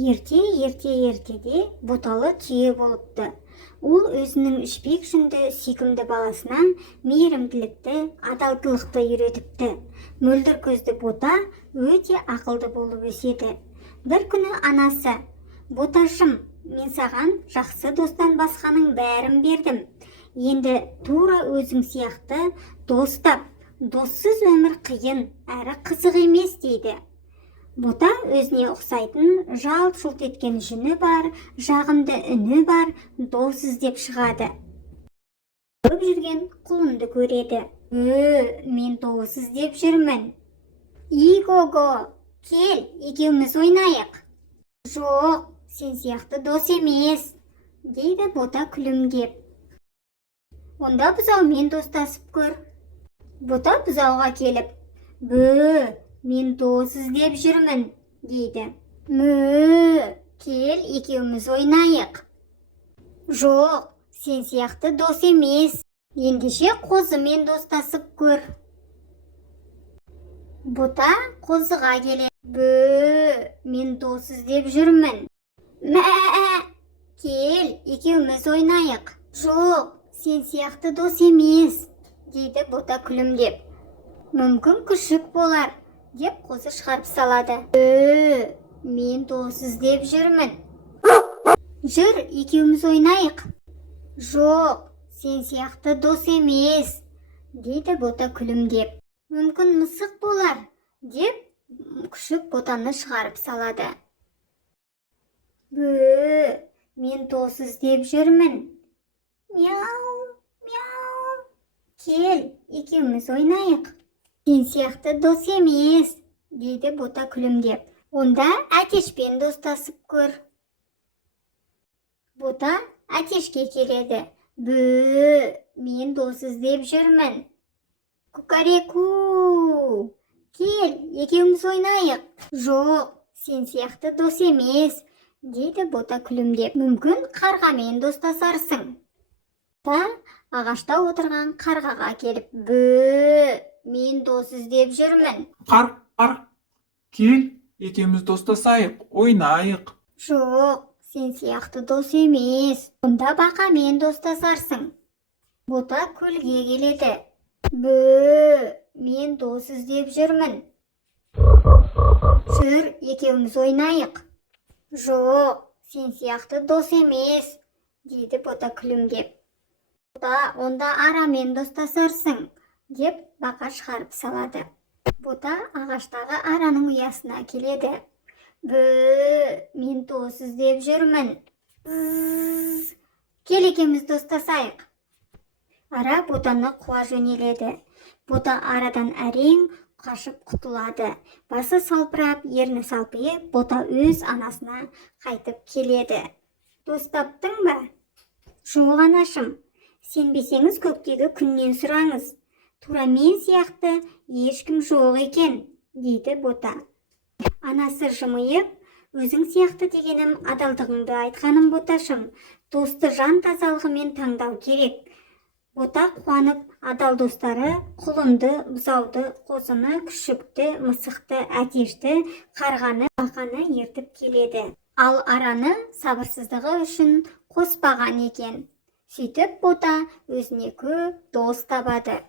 Ертеде боталы түйе болыпты. Ол өзінің ішпек жүнді сүйкімді баласына мейірімділікті, адалдылықты үйретіпті. Мөлдір көзді бота өте ақылды болып өседі. Бір күні анасы: "Боташым, мен саған жақсы достан басқаның бәрін бердім. Енді тура өзің сияқты достап, доссыз өмір қиын әрі қызық емес" дейді. Бота өзіне ұқсайтын жалт-жұлт еткен жүні бар, жағымды үні бар дос іздеп шығады. Көп жүрген құлынды көреді. Мен дос іздеп жүрмін. Игого, кел, екеуміз ойнайық. Жоқ, сен сияқты дос емес, дейді бота күлімдеп. Онда бұзаумен достасып көр. Бота бұзауға келіп: мен дос іздеп жүрмін, дейді. Кел, екеуміз ойнайық. Жоқ, сен сияқты дос емес, ендеше қозымен достасып көр. Бота қозыға келеді: мен дос іздеп жүрмін. Кел, екеуміз ойнайық. Жоқ, сен сияқты дос емес, дейді бота күлімдеп. Мүмкін күшік болар, деп қозы шығарып салады. Мен дос іздеп жүрмін. Жүр, екеуміз ойнайық. Жоқ, сен сияқты дос емес, дейді бота күлімдеп. Мүмкін мысық болар, деп күшік ботаны шығарып салады. Мен дос іздеп жүрмін. Мяу, мяу. Кел, екеуміз ойнайық. Сен сияқты дос емес, дейді бота күлімдеп. Онда әтешпен достасып көр. Бота әтешке келеді. Мен дос іздеп жүрмін. Кукареку, кел, екеуміз ойнайық. Жоқ, сен сияқты дос емес, дейді бота күлімдеп. Мүмкін қарғамен достасарсың. Бота ағашта отырған қарғаға келіп: мен дос іздеп жүрмін. Қарқ, кел, екеуміз достасайық, ойнайық. Жоқ, сен сияқты дос емес, онда бақамен достасарсың. Бота көлге келеді: мен дос іздеп жүрмін. Жүр, екеуміз ойнайық. Жоқ, сен сияқты дос емес, дейді бота күлімдеп. Бота онда арамен достасарсың, деп бақа шығарып салады. Бота ағаштағы араның ұясына келеді. Мен дос іздеп жүрмін. Кел, екеуміз достасайық. Ара ботаны қуа жөнеледі. Бота арадан әрең қашып құтылады. Басы салпырап, ерні салпиып, бота өз анасына қайтып келеді. Достаптың ба? Жоқ, анашым, сенбесеңіз көктегі күннен сұраңыз. Тура мен сияқты ешкім жоқ екен, дейді бота. Анасы жымиып: өзің сияқты дегенім адалдығыңды айтқаным, боташым. Досты жан тазалығымен таңдау керек. Бота қуанып, адал достары құлынды, бұзауды, қозыны, күшікті, мысықты, әтешті, қарғаны, бақаны ертіп келеді. Ал араны сабырсыздығы үшін қоспаған екен. Сөйтіп бота өзіне көп дос табады.